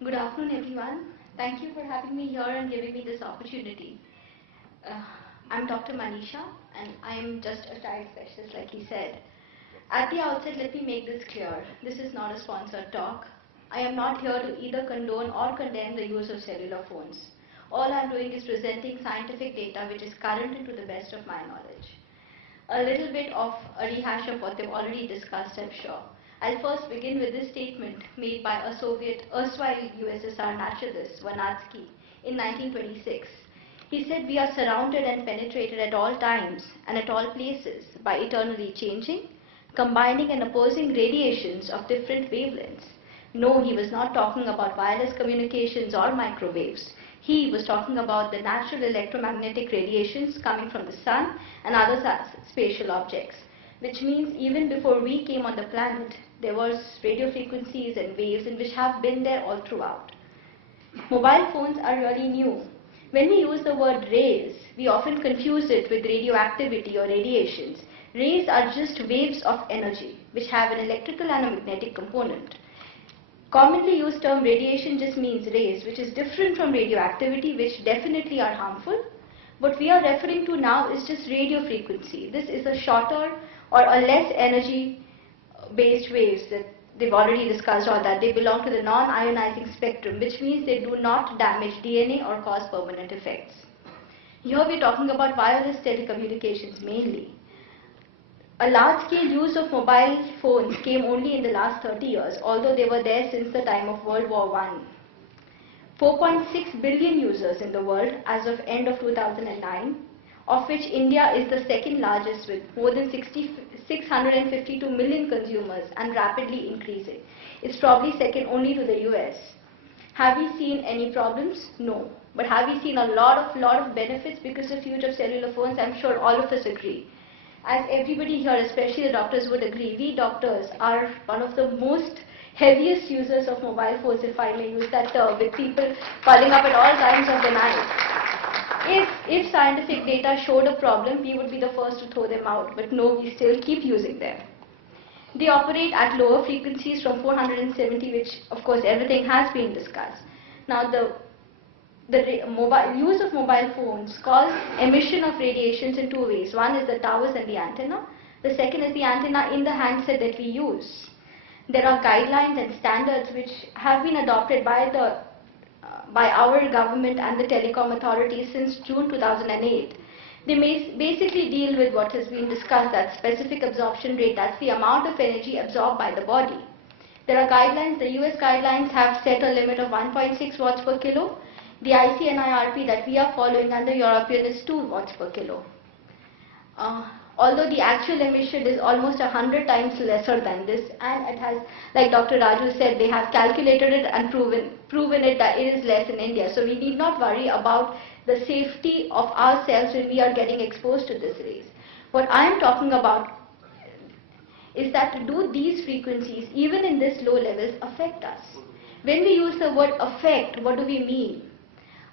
Good afternoon, everyone. Thank you for having me here and giving me this opportunity. I'm Dr. Manisha, and I'm just a child specialist, like he said. At the outset, let me make this clear. This is not a sponsored talk. I am not here to either condone or condemn the use of cellular phones. All I'm doing is presenting scientific data which is current and to the best of my knowledge. A little bit of a rehash of what they've already discussed, I'm sure. I'll first begin with this statement made by a Soviet, erstwhile USSR naturalist, Vernadsky, in 1926. He said, "We are surrounded and penetrated at all times and at all places by eternally changing, combining and opposing radiations of different wavelengths." No, he was not talking about wireless communications or microwaves. He was talking about the natural electromagnetic radiations coming from the sun and other spatial objects, which means even before we came on the planet, there was radio frequencies and waves and which have been there all throughout. Mobile phones are really new. When we use the word rays, we often confuse it with radioactivity or radiations. Rays are just waves of energy, which have an electrical and a magnetic component. Commonly used term radiation just means rays, which is different from radioactivity, which definitely are harmful. What we are referring to now is just radio frequency. This is a shorter or a less energy-based waves that they've already discussed all that. They belong to the non-ionizing spectrum, which means they do not damage DNA or cause permanent effects. Here we're talking about wireless telecommunications mainly. A large-scale use of mobile phones came only in the last 30 years, although they were there since the time of World War I. 4.6 billion users in the world as of end of 2009, of which India is the second largest with more than 652 million consumers and rapidly increasing. It's probably second only to the US. Have we seen any problems? No. But have we seen a lot of benefits because of use of cellular phones? I'm sure all of us agree. As everybody here, especially the doctors, would agree, we doctors are one of the most heaviest users of mobile phones, if I may use that term, with people calling up at all times of the night. If scientific data showed a problem, we would be the first to throw them out, but no, we still keep using them. They operate at lower frequencies from 470, which of course everything has been discussed. Now the use of mobile phones cause emission of radiations in two ways. One is the towers and the antenna. The second is the antenna in the handset that we use. There are guidelines and standards which have been adopted by our government and the telecom authorities since June 2008. They basically deal with what has been discussed, that specific absorption rate, that's the amount of energy absorbed by the body. There are guidelines. The US guidelines have set a limit of 1.6 watts per kilo. The ICNIRP that we are following under European is 2 watts per kilo. Although the actual emission is almost 100 times lesser than this, and it has, like Dr. Raju said, they have calculated it and proven it that it is less in India. So we need not worry about the safety of ourselves when we are getting exposed to this rays. What I am talking about is that do these frequencies, even in this low levels, affect us? When we use the word affect, what do we mean?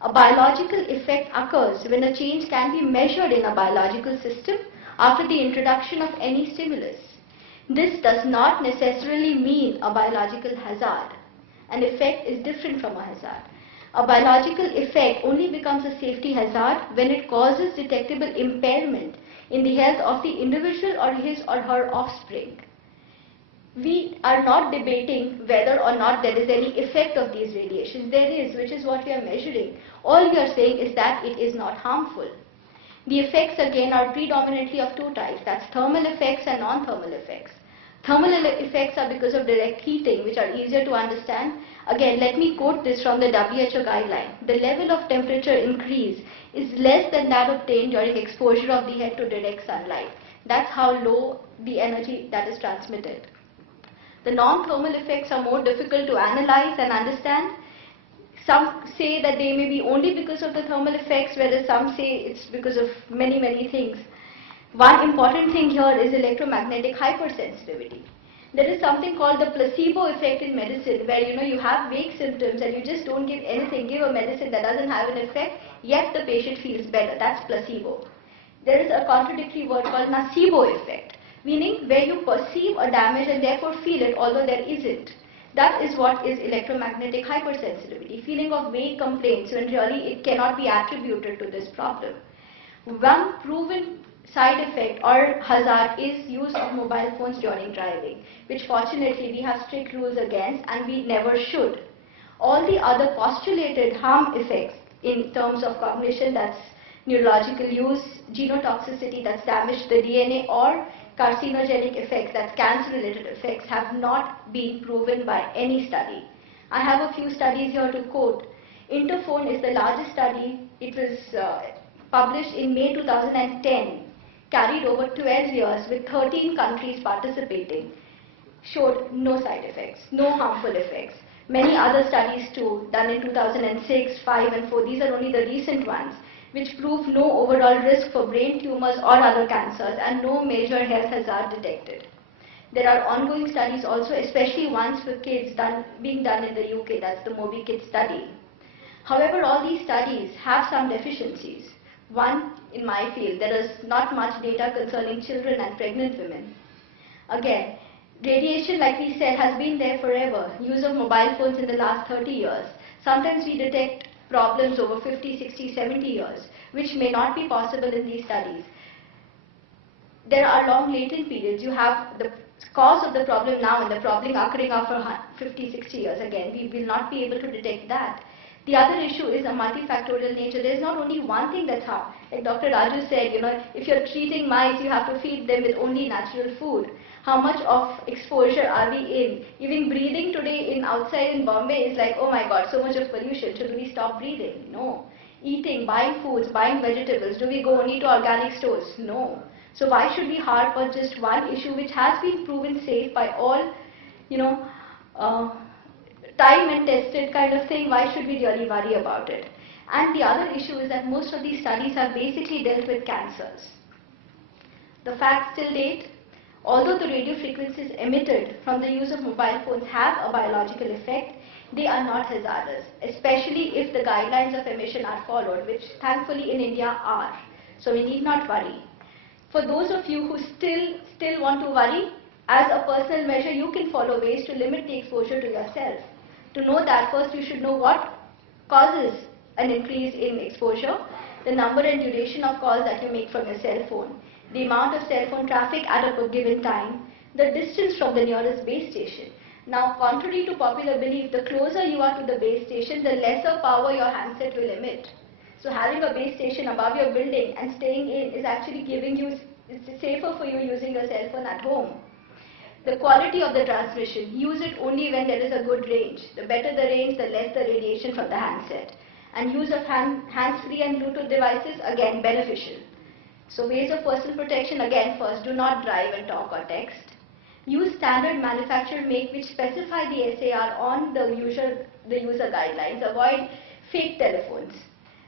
A biological effect occurs when a change can be measured in a biological system after the introduction of any stimulus. This does not necessarily mean a biological hazard. An effect is different from a hazard. A biological effect only becomes a safety hazard when it causes detectable impairment in the health of the individual or his or her offspring. We are not debating whether or not there is any effect of these radiations. There is, which is what we are measuring. All we are saying is that it is not harmful. The effects again are predominantly of two types. That's thermal effects and non-thermal effects. Thermal effects are because of direct heating, which are easier to understand. Again, let me quote this from the WHO guideline. The level of temperature increase is less than that obtained during exposure of the head to direct sunlight. That's how low the energy that is transmitted. The non-thermal effects are more difficult to analyze and understand. Some say that they may be only because of the thermal effects, whereas some say it's because of many things. One important thing here is electromagnetic hypersensitivity. There is something called the placebo effect in medicine, where you have vague symptoms and you just don't give anything, give a medicine that doesn't have an effect, yet the patient feels better. That's placebo. There is a contradictory word called nocebo effect, meaning where you perceive a damage and therefore feel it, although there isn't. That is what is electromagnetic hypersensitivity, feeling of vague complaints when really it cannot be attributed to this problem. One proven side effect or hazard is use of mobile phones during driving, which fortunately we have strict rules against and we never should. All the other postulated harm effects in terms of cognition, that's neurological use, genotoxicity, that's damage to the DNA, or carcinogenic effects, that's cancer-related effects, have not been proven by any study. I have a few studies here to quote. Interphone is the largest study. It was published in May 2010, carried over 12 years with 13 countries participating, showed no side effects, no harmful effects. Many other studies too, done in 2006, 5 and 4, these are only the recent ones, which prove no overall risk for brain tumors or other cancers and no major health hazard detected. There are ongoing studies also, especially ones for kids being done in the UK, that's the MobiKid study. However, all these studies have some deficiencies. One, in my field, there is not much data concerning children and pregnant women. Again, radiation, like we said, has been there forever. Use of mobile phones in the last 30 years. Sometimes we detect problems over 50, 60, 70 years, which may not be possible in these studies. There are long latent periods. You have the cause of the problem now and the problem occurring after 50, 60 years. Again, we will not be able to detect that. The other issue is a multifactorial nature. There is not only one thing that's harm. Like Dr. Raju said, if you're treating mice, you have to feed them with only natural food. How much of exposure are we in? Even breathing today outside in Bombay is like, oh my God, so much of pollution. Should we stop breathing? No. Eating, buying foods, buying vegetables. Do we go only to organic stores? No. So why should we harp on just one issue which has been proven safe by all, time and tested kind of thing? Why should we really worry about it? And the other issue is that most of these studies have basically dealt with cancers. The facts till date, although the radio frequencies emitted from the use of mobile phones have a biological effect, they are not hazardous, especially if the guidelines of emission are followed, which thankfully in India are. So we need not worry. For those of you who still want to worry, as a personal measure, you can follow ways to limit the exposure to yourself. To know that, first you should know what causes an increase in exposure, the number and duration of calls that you make from your cell phone, the amount of cell phone traffic at a given time, the distance from the nearest base station. Now, contrary to popular belief, the closer you are to the base station, the lesser power your handset will emit. So having a base station above your building and staying in is actually it's safer for you using your cell phone at home. The quality of the transmission, use it only when there is a good range. The better the range, the less the radiation from the handset. And use of hands-free and Bluetooth devices, again, beneficial. So ways of personal protection, again, first, do not drive and talk or text. Use standard manufacturer make which specify the SAR on the user guidelines. Avoid fake telephones.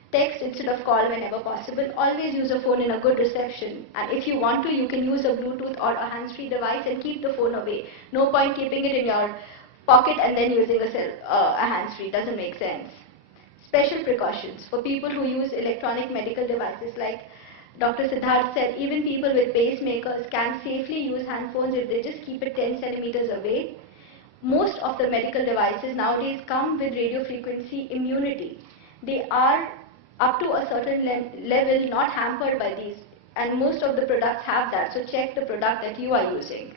Text instead of call whenever possible. Always use a phone in a good reception. And if you want to, you can use a Bluetooth or a hands-free device and keep the phone away. No point keeping it in your pocket and then using a hands-free. Doesn't make sense. Special precautions for people who use electronic medical devices, like Dr. Siddharth said, even people with pacemakers can safely use handphones if they just keep it 10 centimeters away. Most of the medical devices nowadays come with radio frequency immunity. They are up to a certain level not hampered by these, and most of the products have that, so check the product that you are using.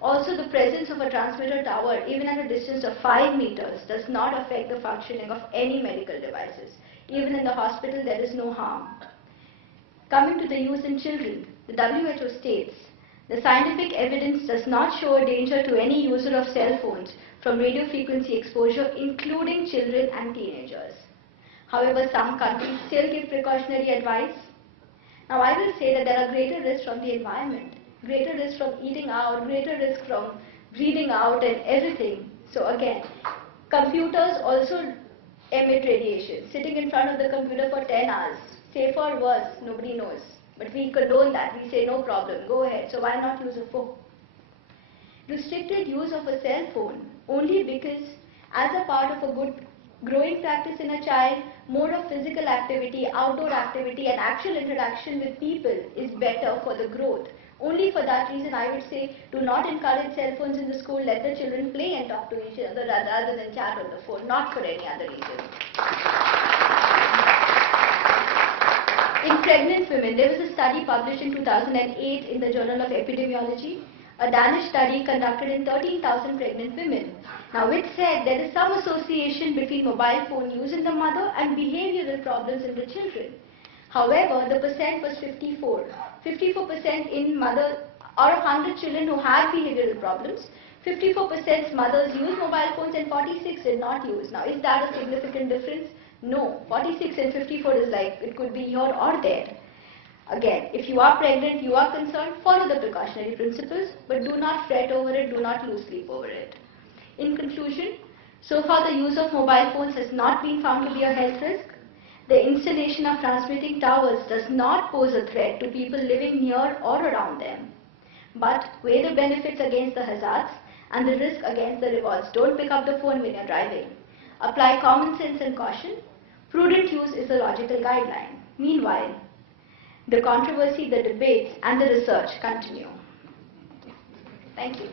Also, the presence of a transmitter tower, even at a distance of 5 meters, does not affect the functioning of any medical devices. Even in the hospital, there is no harm. Coming to the use in children, the WHO states, the scientific evidence does not show a danger to any user of cell phones from radio frequency exposure, including children and teenagers. However, some countries still give precautionary advice. Now, I will say that there are greater risks from the environment, greater risk from eating out, greater risk from breathing out and everything. So again, computers also emit radiation. Sitting in front of the computer for 10 hours, safe or worse, nobody knows. But we condone that. We say no problem, go ahead. So why not use a phone? Restricted use of a cell phone only because as a part of a good growing practice in a child, more of physical activity, outdoor activity and actual interaction with people is better for the growth. Only for that reason I would say do not encourage cell phones in the school, let the children play and talk to each other rather than chat on the phone, not for any other reason. In pregnant women, there was a study published in 2008 in the Journal of Epidemiology, a Danish study conducted in 13,000 pregnant women. Now it said there is some association between mobile phone use in the mother and behavioral problems in the children. However, the percent was 54. 54% in mother, out of 100 children who had behavioral problems, 54% mothers use mobile phones and 46 did not use. Now is that a significant difference? No. 46 and 54 is like, it could be here or there. Again, if you are pregnant, you are concerned, follow the precautionary principles, but do not fret over it, do not lose sleep over it. In conclusion, so far the use of mobile phones has not been found to be a health risk. The installation of transmitting towers does not pose a threat to people living near or around them. But weigh the benefits against the hazards and the risk against the rewards. Don't pick up the phone when you're driving. Apply common sense and caution. Prudent use is the logical guideline. Meanwhile, the controversy, the debates and the research continue. Thank you.